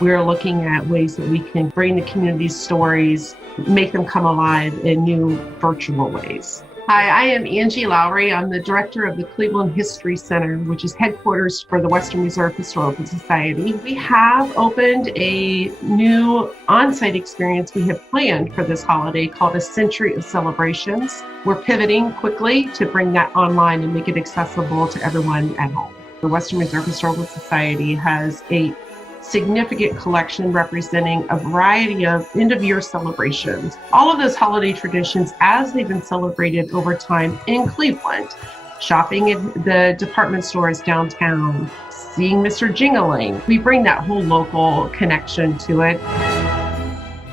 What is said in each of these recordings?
We're looking at ways that we can bring the community's stories, make them come alive in new virtual ways. Hi, I am Angie Lowry. I'm the director of the Cleveland History Center, which is headquarters for the Western Reserve Historical Society. We have opened a new on-site experience we have planned for this holiday called A Century of Celebrations. We're pivoting quickly to bring that online and make it accessible to everyone at home. The Western Reserve Historical Society has a significant collection representing a variety of end-of-year celebrations. All of those holiday traditions as they've been celebrated over time in Cleveland. Shopping at the department stores downtown, seeing Mr. Jingling. We bring that whole local connection to it.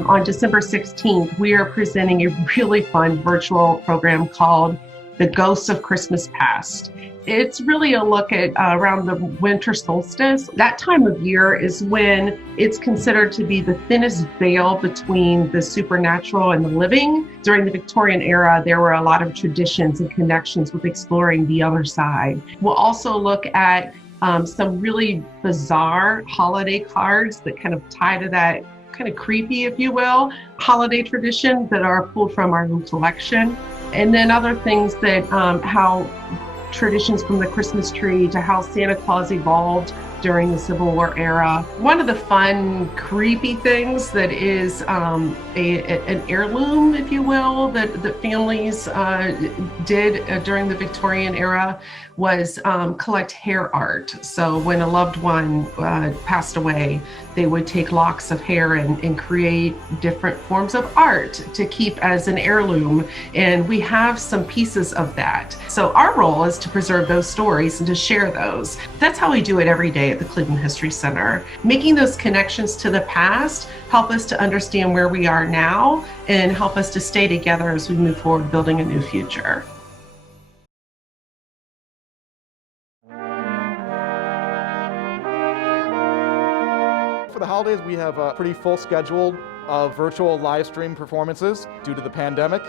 On December 16th, we are presenting a really fun virtual program called The Ghosts of Christmas Past. It's really a look at around the winter solstice. That time of year is when it's considered to be the thinnest veil between the supernatural and the living. During the Victorian era, there were a lot of traditions and connections with exploring the other side. We'll also look at some really bizarre holiday cards that kind of tie to that kind of creepy, if you will, holiday tradition that are pulled from our own collection. And then other things that how traditions from the Christmas tree to how Santa Claus evolved during the Civil War era. One of the fun, creepy things that is an heirloom, if you will, that families did during the Victorian era was collect hair art. So when a loved one passed away, they would take locks of hair and create different forms of art to keep as an heirloom. And we have some pieces of that. So our role is to preserve those stories and to share those. That's how we do it every day at the Cleveland History Center. Making those connections to the past help us to understand where we are now and help us to stay together as we move forward building a new future. For the holidays, we have a pretty full schedule of virtual live stream performances due to the pandemic.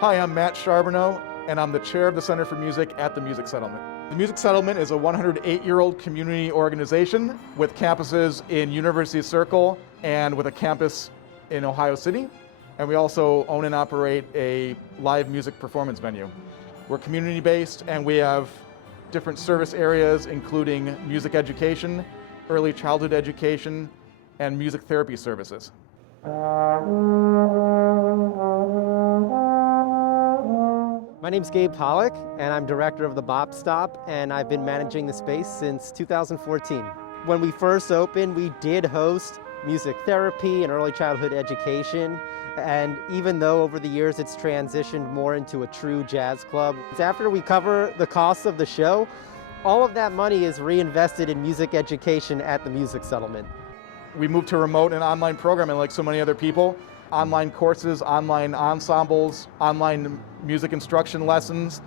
Hi, I'm Matt Charbonneau, and I'm the chair of the Center for Music at the Music Settlement. The Music Settlement is a 108-year-old community organization with campuses in University Circle and with a campus in Ohio City. And we also own and operate a live music performance venue. We're community-based, and we have different service areas, including music education, early childhood education, and music therapy services. My name's Gabe Pollock, and I'm director of the Bop Stop, and I've been managing the space since 2014. When we first opened, we did host music therapy and early childhood education, and even though over the years it's transitioned more into a true jazz club, after we cover the costs of the show, all of that money is reinvested in music education at the Music Settlement. We moved to remote and online programming like so many other people. Online courses, online ensembles, online music instruction lessons.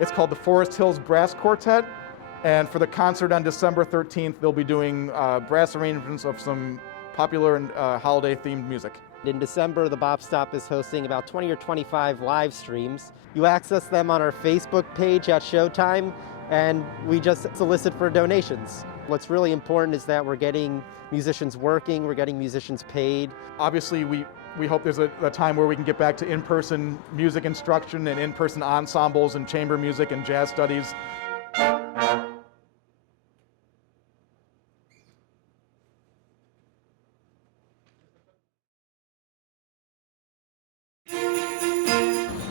It's called the Forest Hills Brass Quartet, and for the concert on December 13th, they'll be doing brass arrangements of some popular and holiday-themed music. In December, the Bop Stop is hosting about 20 or 25 live streams. You access them on our Facebook page at Showtime, and we just solicit for donations. What's really important is that we're getting musicians working, we're getting musicians paid. Obviously, we hope there's a time where we can get back to in-person music instruction and in-person ensembles and chamber music and jazz studies.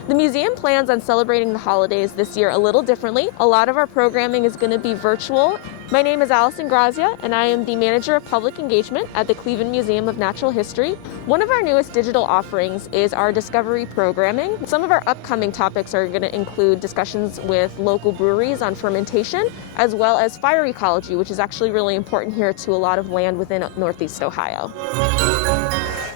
The museum plans on celebrating the holidays this year a little differently. A lot of our programming is going to be virtual. My name is Allison Grazia, and I am the Manager of Public Engagement at the Cleveland Museum of Natural History. One of our newest digital offerings is our Discovery programming. Some of our upcoming topics are going to include discussions with local breweries on fermentation, as well as fire ecology, which is actually really important here to a lot of land within Northeast Ohio.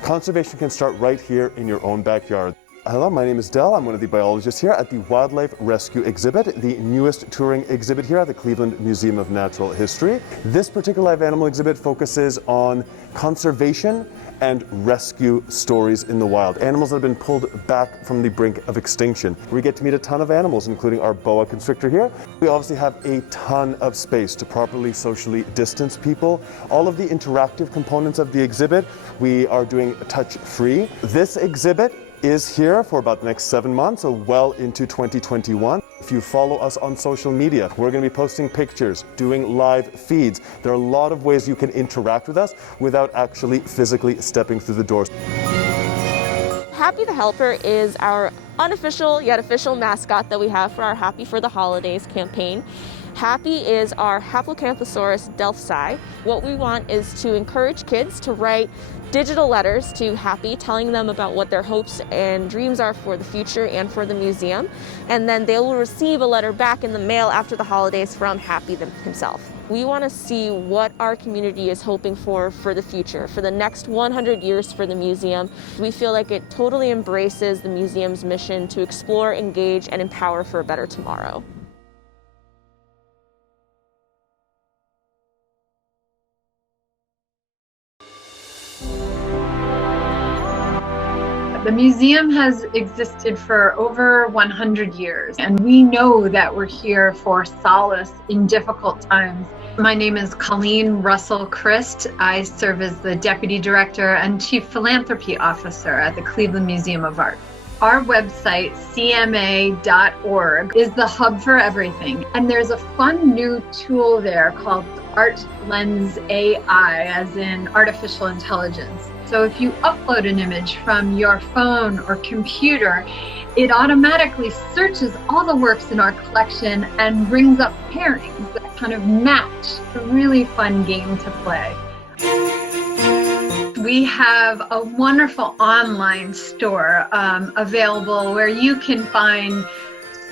Conservation can start right here in your own backyard. Hello, my name is Del. I'm one of the biologists here at the Wildlife Rescue Exhibit, the newest touring exhibit here at the Cleveland Museum of Natural History. This particular live animal exhibit focuses on conservation and rescue stories in the wild. Animals that have been pulled back from the brink of extinction. We get to meet a ton of animals, including our boa constrictor here. We obviously have a ton of space to properly socially distance people. All of the interactive components of the exhibit, we are doing touch-free. This exhibit is here for about the next 7 months, so well into 2021. If you follow us on social media, we're going to be posting pictures, doing live feeds. There are a lot of ways you can interact with us without actually physically stepping through the doors. Happy the Helper is our unofficial yet official mascot that we have for our Happy for the Holidays campaign. Happy is our Haplocanthosaurus delphsi. What we want is to encourage kids to write digital letters to Happy, telling them about what their hopes and dreams are for the future and for the museum. And then they will receive a letter back in the mail after the holidays from Happy himself. We want to see what our community is hoping for the future, for the next 100 years for the museum. We feel like it totally embraces the museum's mission to explore, engage, and empower for a better tomorrow. The museum has existed for over 100 years, and we know that we're here for solace in difficult times. My name is Colleen Russell Christ. I serve as the Deputy Director and Chief Philanthropy Officer at the Cleveland Museum of Art. Our website, cma.org, is the hub for everything. And there's a fun new tool there called Art Lens AI, as in artificial intelligence. So if you upload an image from your phone or computer, it automatically searches all the works in our collection and brings up pairings that kind of match. It's a really fun game to play. We have a wonderful online store available where you can find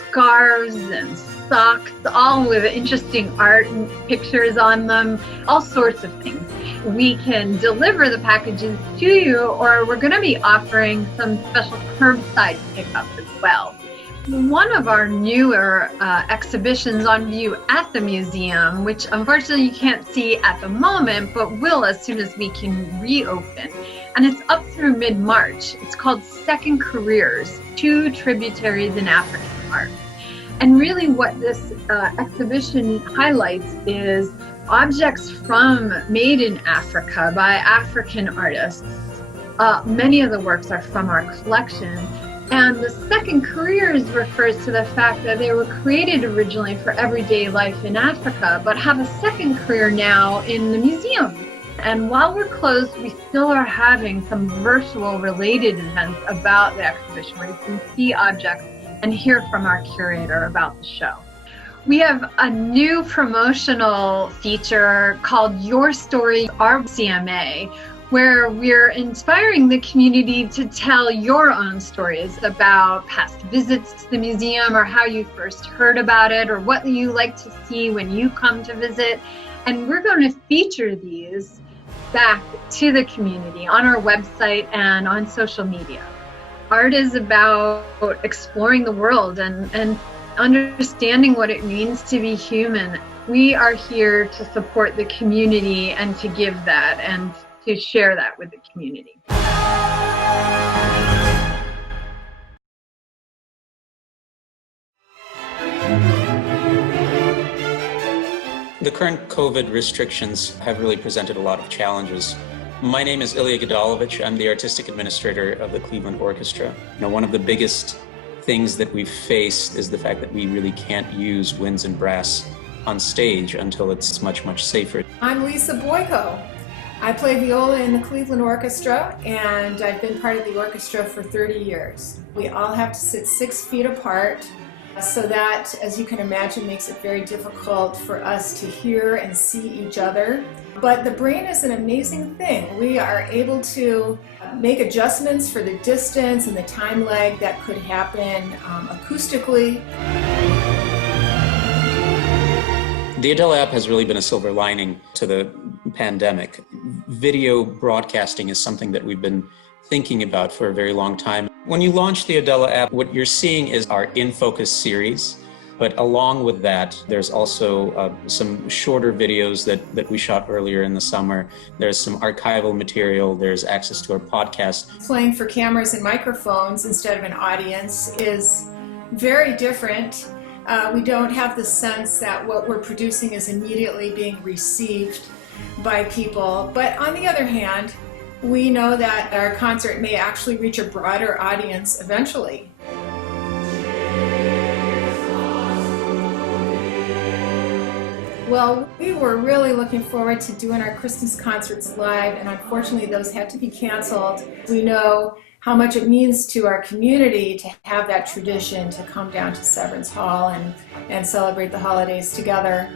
scarves and socks, all with interesting art and pictures on them, all sorts of things. We can deliver the packages to you, or we're going to be offering some special curbside pickup as well. One of our newer exhibitions on view at the museum, which unfortunately you can't see at the moment, but will as soon as we can reopen. And it's up through mid-March. It's called Second Careers, Two Tributaries in African Art. And really what this exhibition highlights is objects made in Africa by African artists. Many of the works are from our collection. And the second careers refers to the fact that they were created originally for everyday life in Africa, but have a second career now in the museum. And while we're closed, we still are having some virtual related events about the exhibition where you can see objects and hear from our curator about the show. We have a new promotional feature called Your Story, Our CMA, where we're inspiring the community to tell your own stories about past visits to the museum, or how you first heard about it, or what you like to see when you come to visit. And we're going to feature these back to the community on our website and on social media. Art is about exploring the world and understanding what it means to be human. We are here to support the community and to give that and to share that with the community. The current COVID restrictions have really presented a lot of challenges. My name is Ilya Gadalovich. I'm the artistic administrator of the Cleveland Orchestra. One of the biggest things that we've faced is the fact that we really can't use winds and brass on stage until it's much, much safer. I'm Lisa Boyko. I play viola in the Cleveland Orchestra, and I've been part of the orchestra for 30 years. We all have to sit 6 feet apart, so that, as you can imagine, makes it very difficult for us to hear and see each other. But the brain is an amazing thing. We are able to make adjustments for the distance and the time lag that could happen acoustically. The Adela app has really been a silver lining to the pandemic. Video broadcasting is something that we've been thinking about for a very long time. When you launch the Adela app, what you're seeing is our In Focus series. But along with that, there's also some shorter videos that we shot earlier in the summer. There's some archival material. There's access to our podcast. Playing for cameras and microphones instead of an audience is very different. We don't have the sense that what we're producing is immediately being received by people. But on the other hand, we know that our concert may actually reach a broader audience eventually. Well, we were really looking forward to doing our Christmas concerts live, and unfortunately those had to be canceled. We know how much it means to our community to have that tradition to come down to Severance Hall and celebrate the holidays together.